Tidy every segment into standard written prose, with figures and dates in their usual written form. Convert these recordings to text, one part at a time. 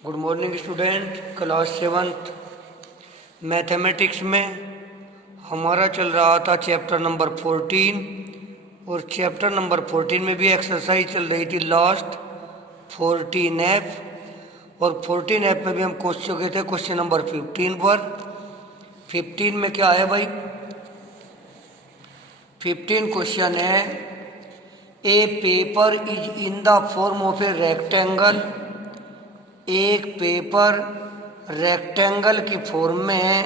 Good morning student. Class 7th mathematics में हमारा चल रहा था चैप्टर नंबर 14 और चैप्टर नंबर 14 में भी एक्सरसाइज चल रही थी लास्ट 14F और 14F में भी हम पहुंच चुके थे क्वेश्चन नंबर 15 पर। 15 में क्या है भाई? 15 क्वेश्चन है, a paper is in the form of a rectangle. एक पेपर रेक्टेंगल की फॉर्म में है।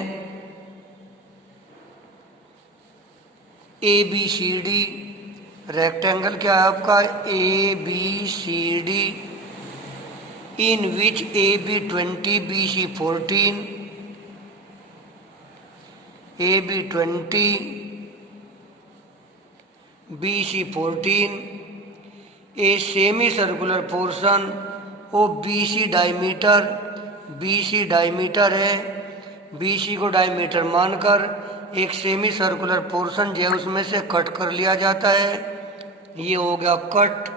A B C D, rectangle क्या है आपका? A B C D, in which A B 20 B C 14, A B 20 B C 14, a semi circular portion O B C diameter, B C diameter है, B C को diameter मानकर एक semi circular portion जो है उसमें से cut कर लिया जाता है। ये हो गया cut.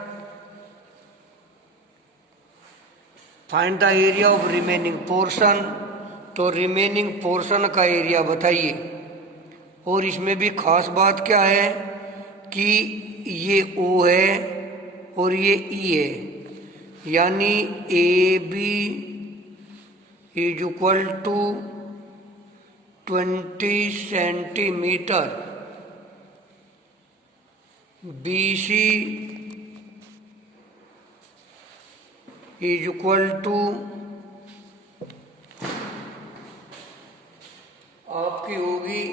Find the area of remaining portion, तो रिमेनिंग पोर्शन का एरिया बताइए। और इसमें भी खास बात क्या है कि ये ओ है और ये ई है, यानी A B is equal to 20 centimetre, B C is equal to आपकी होगी,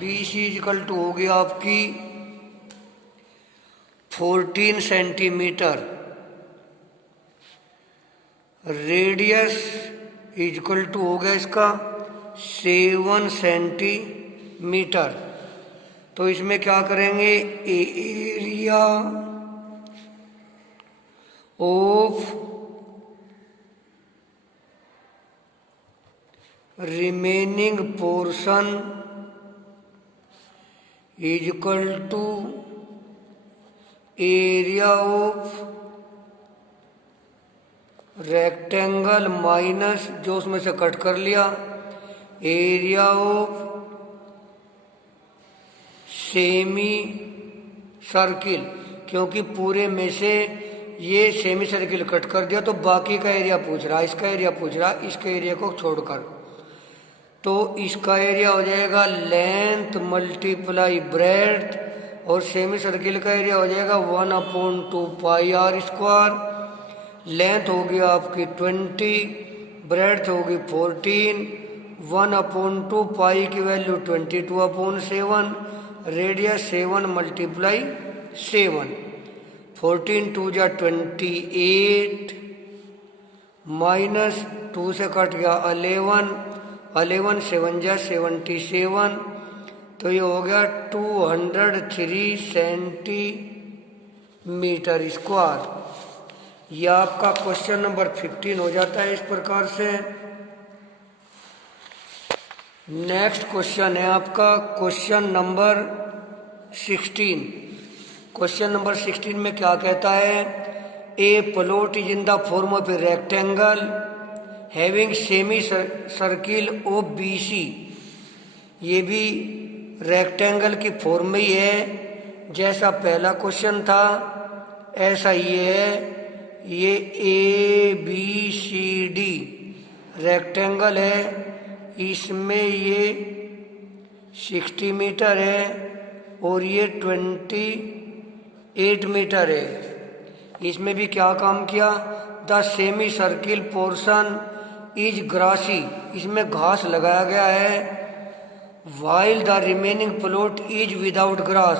B C is equal to होगी आपकी 14 सेंटीमीटर, रेडियस इक्वल टू हो गया इसका 7 सेंटीमीटर। तो इसमें क्या करेंगे? Area of remaining portion is equal to area of rectangle minus जो उसमें से कट कर लिया, एरिया ऑफ सेमी सर्किल, क्योंकि पूरे में से ये सेमी सर्किल कट कर दिया तो बाकी का एरिया पूछ रहा, इसका एरिया पूछ रहा, इसके एरिया को छोड़कर। तो इसका एरिया हो जाएगा लेंथ मल्टीप्लाई ब्रेड्थ और सेमी सर्किल का एरिया हो जाएगा 1/2 पाई आर स्क्वायर। लेंथ होगी आपकी 20, ब्रेड्थ होगी 14, 1/2 पाई की वैल्यू 22/7, रेडियस 7 मल्टीप्लाई 7, 14 2 जा 28 माइनस 2 से कट गया 11, 11 7 जा 77, तो ये हो गया 203 सेंटीमीटर स्क्वायर। यह आपका क्वेश्चन नंबर 15 हो जाता है इस प्रकार से। नेक्स्ट क्वेश्चन है आपका क्वेश्चन नंबर 16। क्वेश्चन नंबर 16 में क्या कहता है? A plot is in the form of a rectangle having semi circle O B C. ये भी रेक्टेंगल की फॉर्म में ही है, जैसा पहला क्वेश्चन था ऐसा ये है। ये A B C D rectangle है, इसमें ये 60 मीटर है और ये 28 मीटर है। इसमें भी क्या काम किया? The semi circle portion is grassy, इसमें घास लगाया गया है। While the remaining plot is without grass,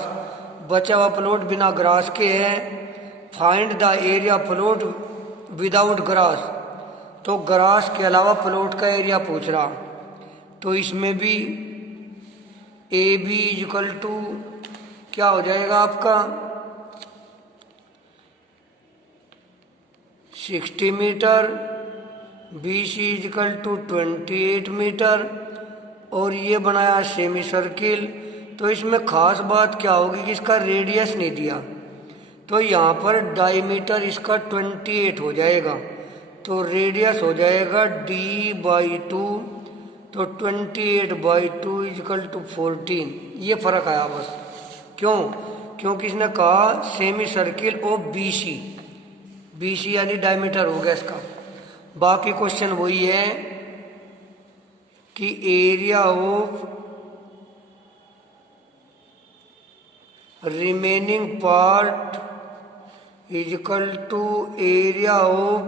बचा हुआ प्लॉट बिना ग्रास के है। Find the area plot without grass, तो ग्रास के अलावा प्लॉट का एरिया पूछ रहा। तो इसमें भी ए बी इक्वल टू क्या हो जाएगा आपका 60 metre, B C equal to 28 metre और ये बनाया सेमी सर्किल। तो इसमें खास बात क्या होगी कि इसका रेडियस नहीं दिया, तो यहाँ पर डायमीटर इसका 28 हो जाएगा, तो रेडियस हो जाएगा d/2, तो 28/2 इजकल टू 14। ये फर्क आया बस। क्यों? क्योंकि इसने कहा semi circle of BC, BC यानी डायमीटर हो गया इसका। बाकी क्वेश्चन वही है कि area of remaining part is equal to area of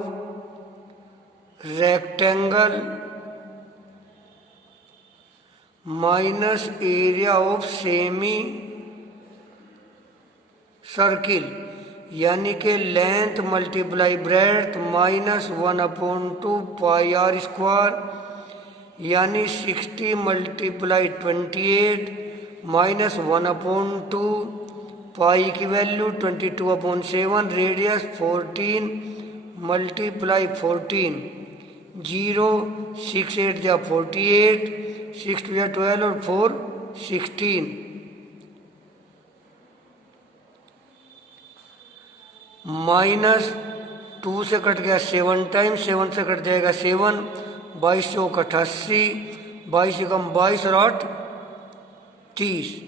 rectangle minus area of semi circle, यानी कि length multiply breadth minus 1/2 pi r square, यानी 60 मल्टीप्लाई 28 माइनस 1/2 पाई की वैल्यू 22/7, रेडियस 14 मल्टीप्लाई 14, 0 6 8 जा 48, 6 2 जा 12 और 4 16, माइनस 2 से कट गया 7 टाइम, 7 से कट जाएगा 7, 22 चौक 88, 22 कम 22 और 8 30,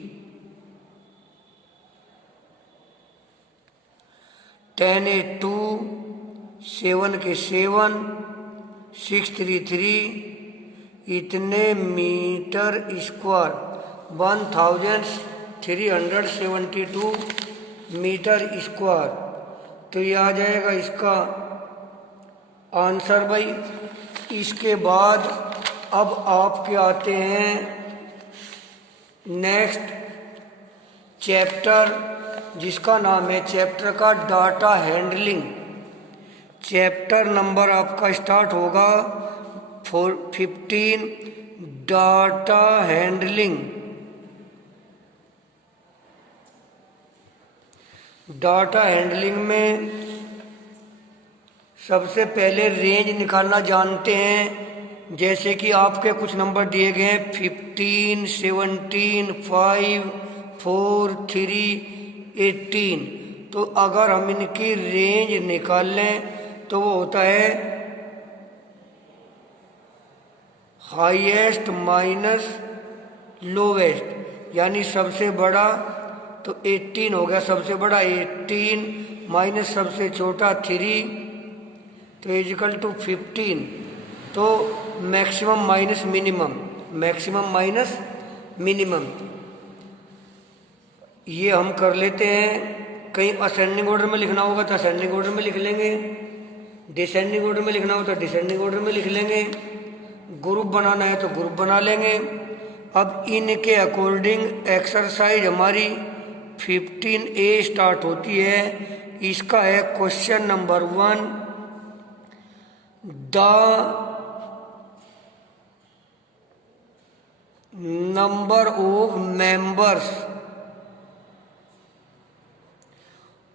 10 8 2, 7 के 7, 6 3 3, इतने मीटर स्क्वायर 1372 मीटर स्क्वायर। तो ये आ जाएगा इसका आंसर भाई। इसके बाद अब आपके आते हैं नेक्स्ट चैप्टर, जिसका नाम है चैप्टर का डाटा हैंडलिंग। चैप्टर नंबर आपका स्टार्ट होगा 15 डाटा हैंडलिंग। डाटा हैंडलिंग में सबसे पहले रेंज निकालना जानते हैं। जैसे कि आपके कुछ नंबर दिए गए हैं 15, 17, 5, 4, 3, 18। तो अगर हम इनकी रेंज निकाल लें तो वो होता है हाईएस्ट माइनस लोवेस्ट, यानी सबसे बड़ा तो 18 हो गया, सबसे बड़ा 18 माइनस सबसे छोटा 3, तो इजिकल टू 15। तो maximum minus minimum, maximum minus minimum ये हम कर लेते हैं। कहीं असेंडिंग ऑर्डर में लिखना होगा तो असेंडिंग ऑर्डर में लिख लेंगे, डिसेंडिंग ऑर्डर में लिखना हो तो डिसेंडिंग ऑर्डर में लिख लेंगे, ग्रुप बनाना है तो ग्रुप बना लेंगे। अब इनके अकॉर्डिंग एक्सरसाइज हमारी 15A स्टार्ट होती है। इसका है question number 1, the number of members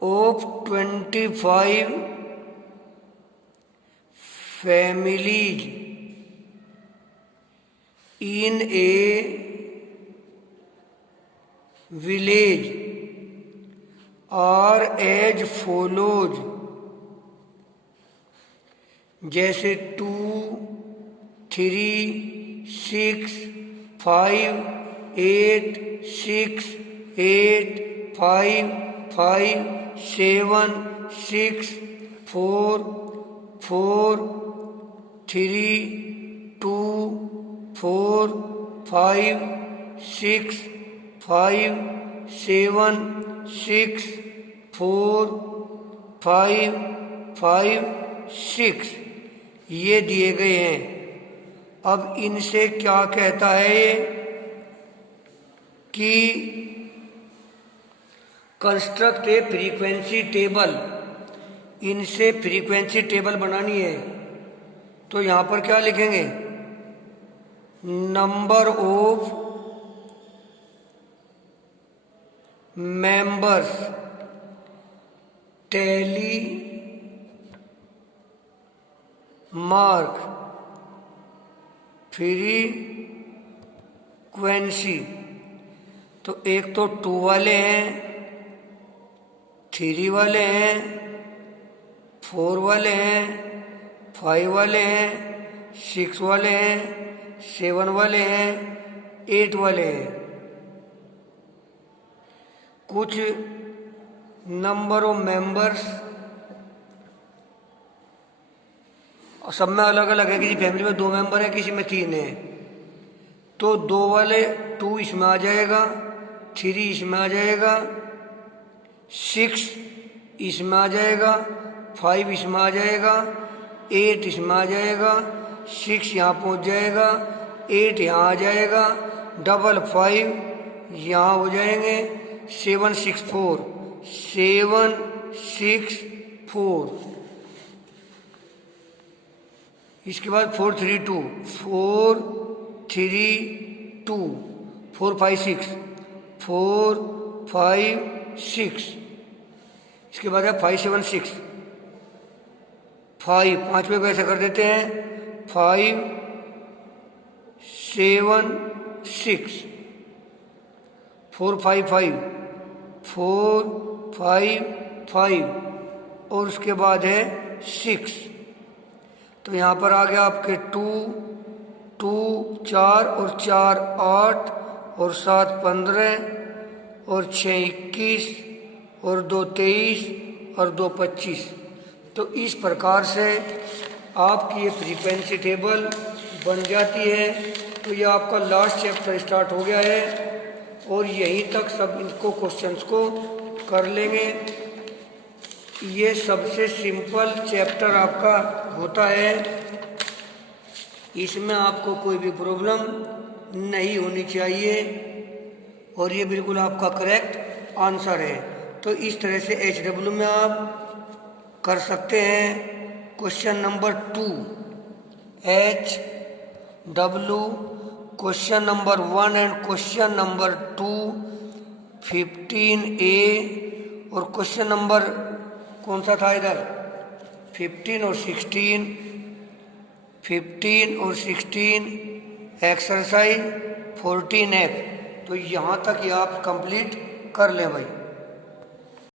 of 25 families in a village are as follows। जैसे 2, 3, 6, 5, 8, 6, 8, 5, 5, 7, 6, 4, 4, 3, 2, 4, 5, 6, 5, 7, 6, 4, 5, 5, 6 ये दिए गए हैं। अब इनसे क्या कहता है ये कि कंस्ट्रक्ट ए फ्रीक्वेंसी टेबल। इनसे फ्रीक्वेंसी टेबल बनानी है तो यहाँ पर क्या लिखेंगे, number of members tally mark frequency. तो एक तो 2 वाले हैं 3 वाले हैं, 4 वाले हैं, 5 वाले हैं, 6 वाले हैं, 7 वाले हैं, 8 वाले हैं। कुछ नंबर ऑफ मेंबर्स सब में अलग अलग है। किसी फैमिली में 2 मेंबर है, किसी में 3 है, तो 2 वाले 2 इसमें आ जाएगा, 3 इसमें आ जाएगा, 6 इसमें आ जाएगा, 5 इसमें आ जाएगा, 8 इसमें आ जाएगा, 6 यहाँ पहुँच जाएगा, 8 यहाँ आ जाएगा, डबल 5 यहाँ हो जाएंगे, 7 6 4, 7 6 4। इसके बाद 4 3 2, 4 3 2, 4 5 6, 4 5 6। इसके बाद है 5 7 6, 5 पाँचवें को ऐसा कर देते हैं, 5 7 6, 4 5 5, 4 5 5, और उसके बाद है 6। तो यहाँ पर आ गया आपके 2 2 4 और 4 8 और 7 15 और 6 21 और 2 23 और 2 25। तो इस प्रकार से आपकी ये फ्रीक्वेंसी टेबल बन जाती है। तो ये आपका लास्ट चैप्टर स्टार्ट हो गया है और यहीं तक सब इनको क्वेश्चंस को कर लेंगे। ये सबसे सिंपल चैप्टर आपका होता है, इसमें आपको कोई भी प्रॉब्लम नहीं होनी चाहिए और ये बिल्कुल आपका करेक्ट आंसर है। तो इस तरह से HW में आप कर सकते हैं। Question number 2 HW, question number 1 and question number 2 15A, और क्वेश्चन नंबर कौन सा था इधर 15 और 16, 15 और 16 एक्सरसाइज 14F। तो यहाँ तक ये आप कंप्लीट कर लें भाई।